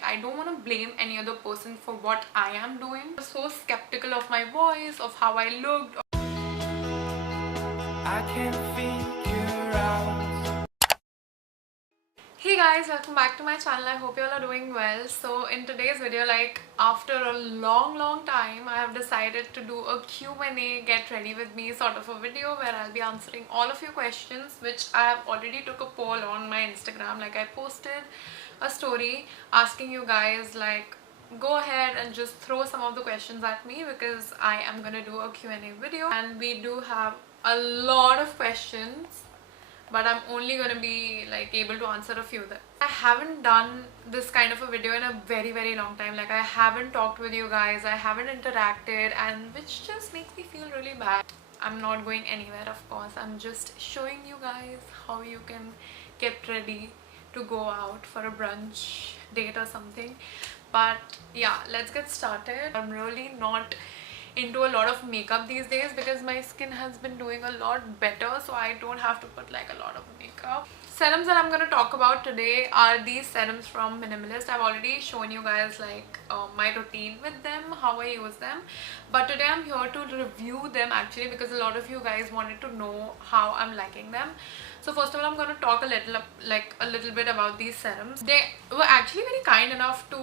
I don't want to blame any other person for what I am doing. I'm so skeptical of my voice, of how I looked. I can't figure out. Hey guys, welcome back to my channel. I hope you all are doing well. So in today's video, like after a long time, I have decided to do a Q&A, get ready with me sort of a video where I'll be answering all of your questions, which I have already took a poll on my Instagram. Like I posted a story asking you guys like go ahead and just throw some of the questions at me because I am gonna do a Q&A video, and we do have a lot of questions, but I'm only gonna be like able to answer a few of them. I haven't done this kind of a video in a very long time. Like I haven't talked with you guys, I haven't interacted, and which just makes me feel really bad. I'm not going anywhere, of course. I'm just showing you guys how you can get ready to go out for a brunch date or something. But yeah, let's get started. I'm really not into a lot of makeup these days because my skin has been doing a lot better, so I don't have to put like a lot of makeup. Serums that I'm going to talk about today are these serums from Minimalist. I've already shown you guys like my routine with them, how I use them, but today I'm here to review them actually because a lot of you guys wanted to know how I'm liking them. So first of all, I'm going to talk a little bit about these serums. They were actually very kind enough to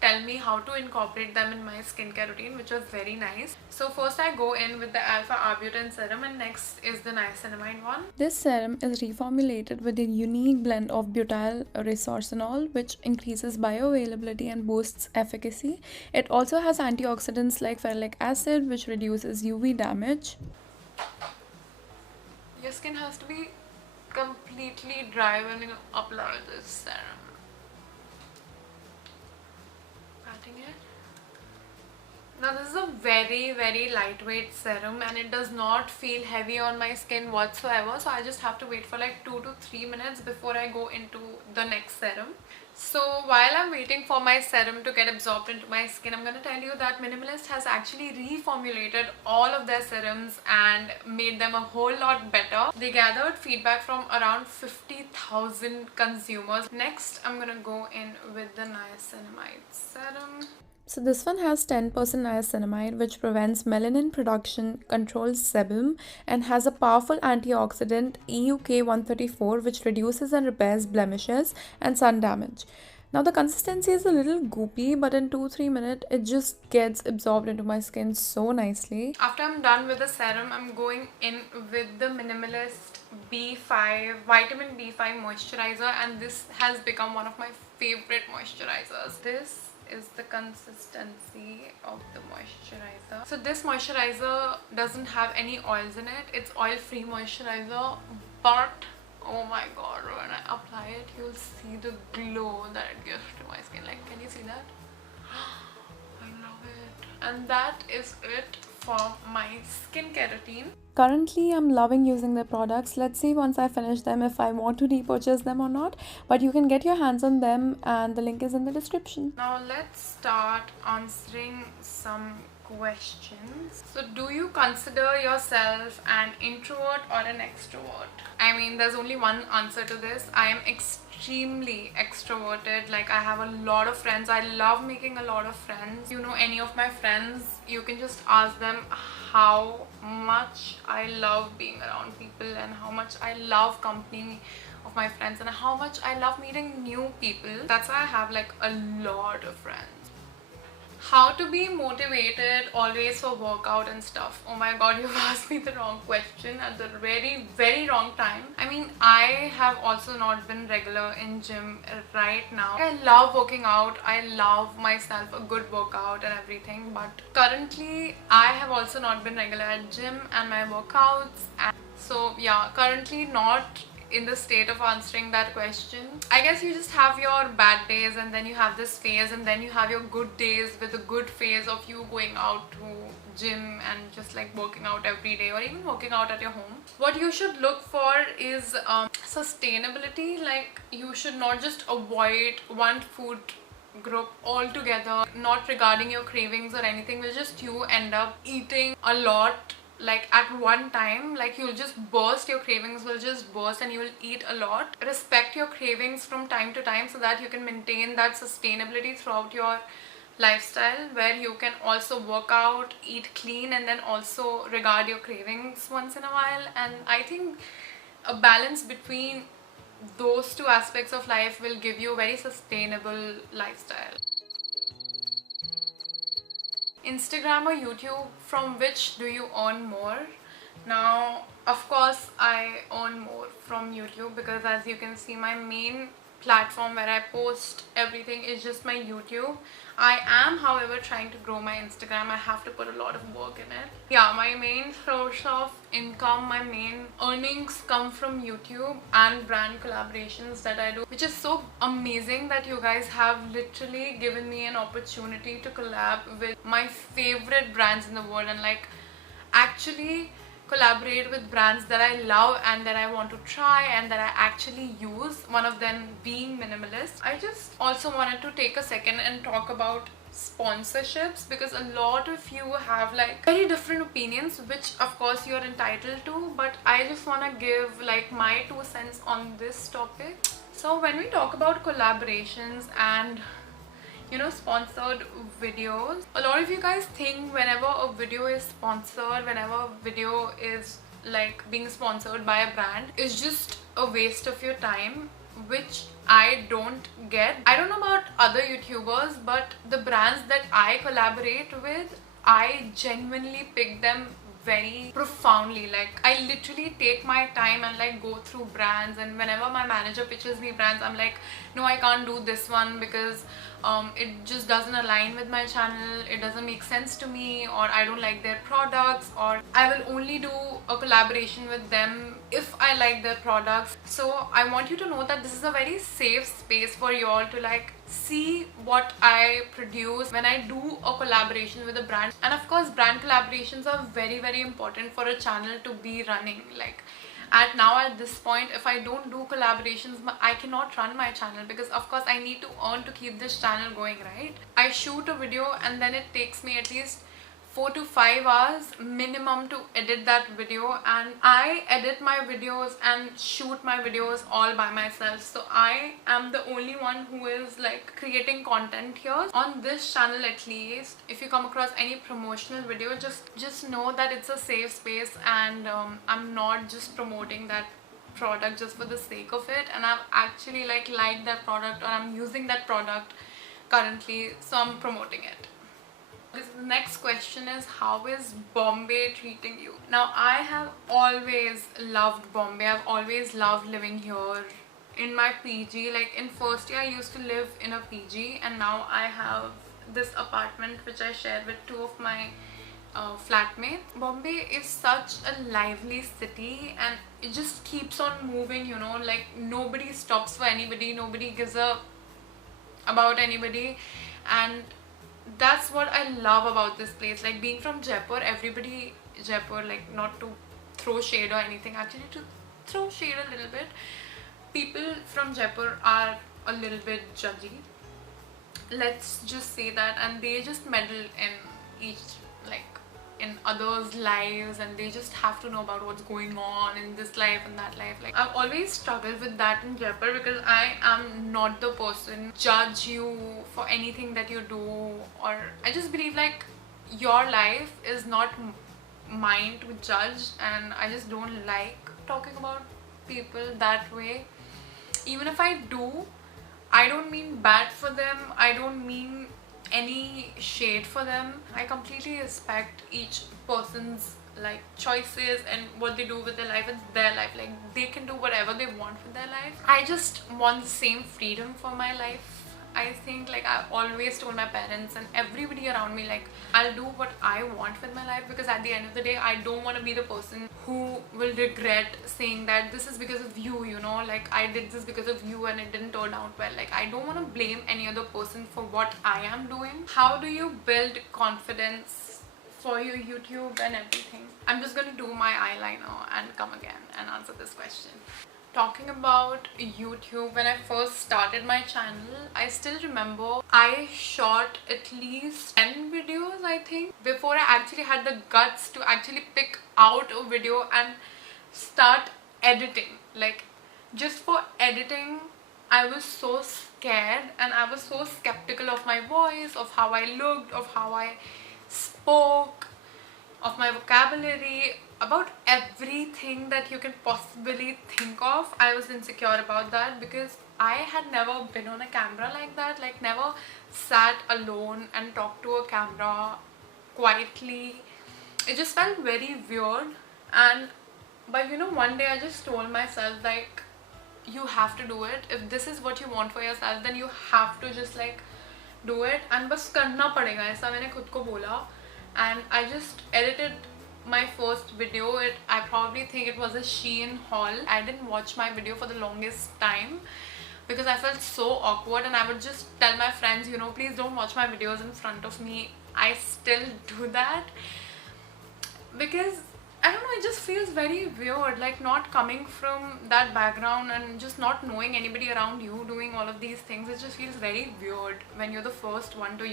tell me how to incorporate them in my skincare routine, which was very nice. So first I go in with the alpha arbutin serum, and next is the niacinamide one. This serum is reformulated with a unique blend of butyl resorcinol, which increases bioavailability and boosts efficacy. It also has antioxidants like ferulic acid, which reduces UV damage. Your skin has to be completely dry when you apply this serum. Patting it. Now this is a very lightweight serum and it does not feel heavy on my skin whatsoever, so I just have to wait for like 2 to 3 minutes before I go into the next serum. So while I'm waiting for my serum to get absorbed into my skin, I'm going to tell you that Minimalist has actually reformulated all of their serums and made them a whole lot better. They gathered feedback from around 50,000 consumers. Next, I'm going to go in with the niacinamide serum. So this one has 10% niacinamide, which prevents melanin production, controls sebum, and has a powerful antioxidant EUK134, which reduces and repairs blemishes and sun damage. Now the consistency is a little goopy, but in 2-3 minutes it just gets absorbed into my skin so nicely. After I'm done with the serum, I'm going in with the Minimalist B5 vitamin B5 moisturizer, and this has become one of my favorite moisturizers. This is the consistency of the moisturizer. So this moisturizer doesn't have any oils in it. It's oil-free moisturizer, but oh my god, when I apply it, you'll see the glow that it gives to my skin. Like, can you see that? I love it. And that is it for my skincare routine. Currently, I'm loving using their products. Let's see once I finish them if I want to repurchase them or not. But you can get your hands on them and the link is in the description. Now let's start answering some questions. So do you consider yourself an introvert or an extrovert? I mean, there's only one answer to this. I am extremely extroverted. Like I have a lot of friends. I love making a lot of friends. You know, any of my friends, you can just ask them how much I love being around people and how much I love company of my friends and how much I love meeting new people. That's why I have like a lot of friends. How to be motivated always for workout and stuff. Oh my god, you've asked me the wrong question at the very wrong time. I mean, I have also not been regular in gym right now. I love working out. I love myself a good workout and everything, but currently I have also not been regular at gym and my workouts, and so yeah, currently not in the state of answering that question. I guess you just have your bad days and then you have this phase, and then you have your good days with a good phase of you going out to gym and just like working out every day or even working out at your home. What you should look for is sustainability. Like you should not just avoid one food group altogether, not regarding your cravings or anything. Will just you end up eating a lot like at one time, like you'll just burst, your cravings will just burst and you will eat a lot. Respect your cravings from time to time so that you can maintain that sustainability throughout your lifestyle, where you can also work out, eat clean, and then also regard your cravings once in a while. And I think a balance between those two aspects of life will give you a very sustainable lifestyle. Instagram or YouTube, from which do you earn more? Now, of course, I earn more from YouTube because, as you can see, my main platform where I post everything is just my YouTube. I am, however, trying to grow my Instagram. I have to put a lot of work in it. Yeah, my main source of income, my main earnings come from YouTube and brand collaborations that I do, which is so amazing that you guys have literally given me an opportunity to collab with my favorite brands in the world and like actually collaborate with brands that I love and that I want to try and that I actually use, one of them being Minimalist. I just also wanted to take a second and talk about sponsorships, because a lot of you have like very different opinions, which of course you're entitled to, but I just want to give like my 2 cents on this topic. So when we talk about collaborations and sponsored videos, a lot of you guys think whenever a video is sponsored, whenever a video is like being sponsored by a brand, is just a waste of your time, which I don't get. I don't know about other YouTubers, but the brands that I collaborate with, I genuinely pick them very profoundly. Like I literally take my time and like go through brands, and whenever my manager pitches me brands, I'm like, no, I can't do this one because it just doesn't align with my channel, it doesn't make sense to me, or I don't like their products, or I will only do a collaboration with them if I like their products. So I want you to know that this is a very safe space for you all to like see what I produce when I do a collaboration with a brand. And of course, brand collaborations are very, very important for a channel to be running. Like at this point, if I don't do collaborations, I cannot run my channel, because of course I need to earn to keep this channel going, right? I shoot a video and then it takes me at least 4 to 5 hours minimum to edit that video, and I edit my videos and shoot my videos all by myself. So I am the only one who is like creating content here on this channel. At least if you come across any promotional video, just know that it's a safe space, and I'm not just promoting that product just for the sake of it, and I've actually like liked that product, or I'm using that product currently, so I'm promoting it. The next question is, how is Bombay treating you? Now, I have always loved Bombay. I've always loved living here in my PG. Like in first year I used to live in a PG, and now I have this apartment which I share with 2 of my flatmates. Bombay is such a lively city, and it just keeps on moving, like nobody stops for anybody, nobody gives a about anybody, and that's what I love about this place. Like being from Jaipur, Jaipur, like not to throw shade or anything, actually to throw shade a little bit, people from Jaipur are a little bit judgy, let's just say that, and they just meddle in each, like in others' lives, and they just have to know about what's going on in this life and that life. Like I've always struggled with that in Jaipur, because I am not the person to judge you for anything that you do, or I just believe like your life is not mine to judge, and I just don't like talking about people that way. Even if I do, I don't mean bad for them, I don't mean any shade for them. I completely respect each person's like choices and what they do with their life. It's their life, like they can do whatever they want with their life. I just want the same freedom for my life. I think like I always told my parents and everybody around me, like I'll do what I want with my life, because at the end of the day I don't want to be the person who will regret saying that this is because of you, like I did this because of you and it didn't turn out well. Like I don't want to blame any other person for what I am doing. How do you build confidence for your YouTube and everything? I'm just gonna do my eyeliner and come again and answer this question. Talking about YouTube, when I first started my channel, I still remember I shot at least 10 videos, I think, before I actually had the guts to actually pick out a video and start editing. Like, just for editing, I was so scared and I was so skeptical of my voice, of how I looked, of how I spoke, of my vocabulary, about everything that you can possibly think of. I was insecure about that because I had never been on a camera like that, like never sat alone and talked to a camera quietly. It just felt very weird. And but one day I just told myself, like, you have to do it. If this is what you want for yourself, then you have to just like do it, and बस करना पड़ेगा, ऐसा मैंने खुद को बोला. And I just edited my first video. I probably think it was a Shein haul. I didn't watch my video for the longest time because I felt so awkward, and I would just tell my friends, please don't watch my videos in front of me. I still do that because I don't know, it just feels very weird, like not coming from that background and just not knowing anybody around you doing all of these things. It just feels very weird when you're the first one to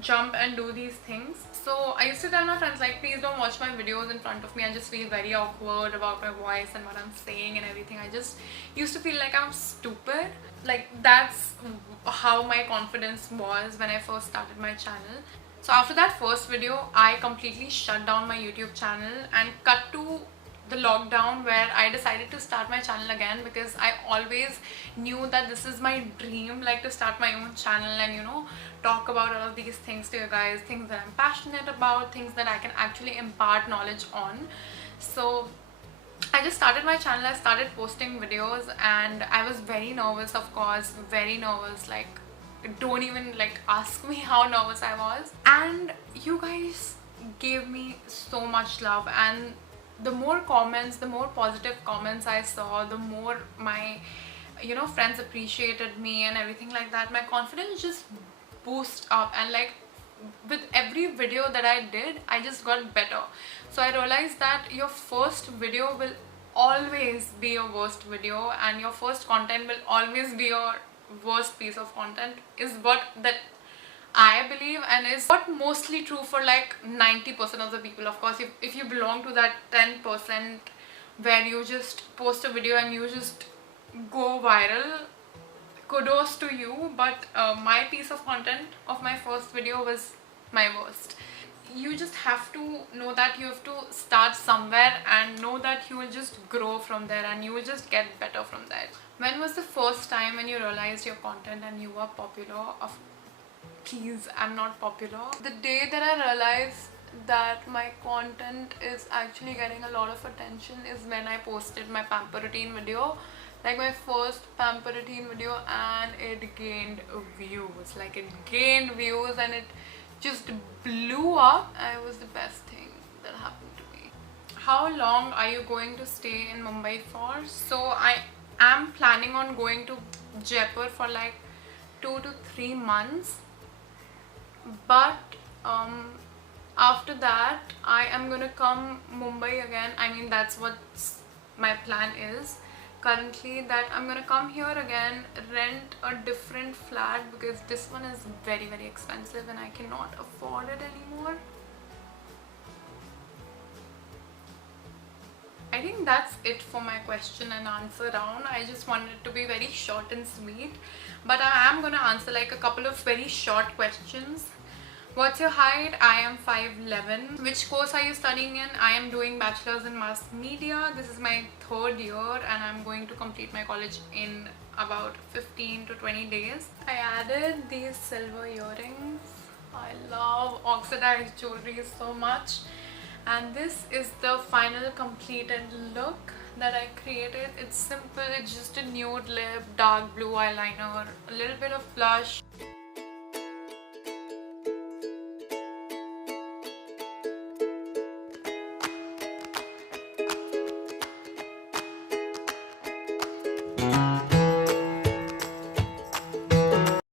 jump and do these things. So I used to tell my friends, like, please don't watch my videos in front of me. I just feel very awkward about my voice and what I'm saying and everything. I just used to feel like I'm stupid. Like, that's how my confidence was when I first started my channel. So after that first video, I completely shut down my YouTube channel and cut to the lockdown, where I decided to start my channel again because I always knew that this is my dream, like to start my own channel and talk about all of these things to you guys, things that I'm passionate about, things that I can actually impart knowledge on. So I just started my channel. I started posting videos and I was very nervous, of course, very nervous. Like, don't even like ask me how nervous I was. And you guys gave me so much love, and the more comments, the more positive comments I saw, the more my friends appreciated me and everything like that, my confidence just boosted up. And like, with every video that I did, I just got better. So I realized that your first video will always be your worst video, and your first content will always be your worst piece of content, is what that I believe, and is what mostly true for like 90% of the people. Of course, if you belong to that 10% where you just post a video and you just go viral, kudos to you. But my piece of content of my first video was my worst. You just have to know that you have to start somewhere and know that you will just grow from there and you will just get better from there. When was the first time when you realized your content and you were popular? Please, I'm not popular. The day that I realized that my content is actually getting a lot of attention is when I posted my pamper routine video, like my first pamper routine video, and it gained views. Like, it gained views and it just blew up, and it was the best thing that happened to me. How long are you going to stay in Mumbai for? So I am planning on going to Jaipur for like 2 to 3 months. But after that I am gonna come Mumbai again. I mean, that's what my plan is currently, that I'm gonna come here again, rent a different flat because this one is very, very expensive and I cannot afford it anymore. I think that's it for my question and answer round. I just wanted it to be very short and sweet, but I am gonna answer like a couple of very short questions. What's your height? I am 5'11". Which course are you studying in? I am doing bachelor's in mass media. This is my 3rd year and I'm going to complete my college in about 15 to 20 days. I added these silver earrings. I love oxidized jewelry so much. And this is the final completed look that I created. It's simple. It's just a nude lip, dark blue eyeliner, a little bit of blush,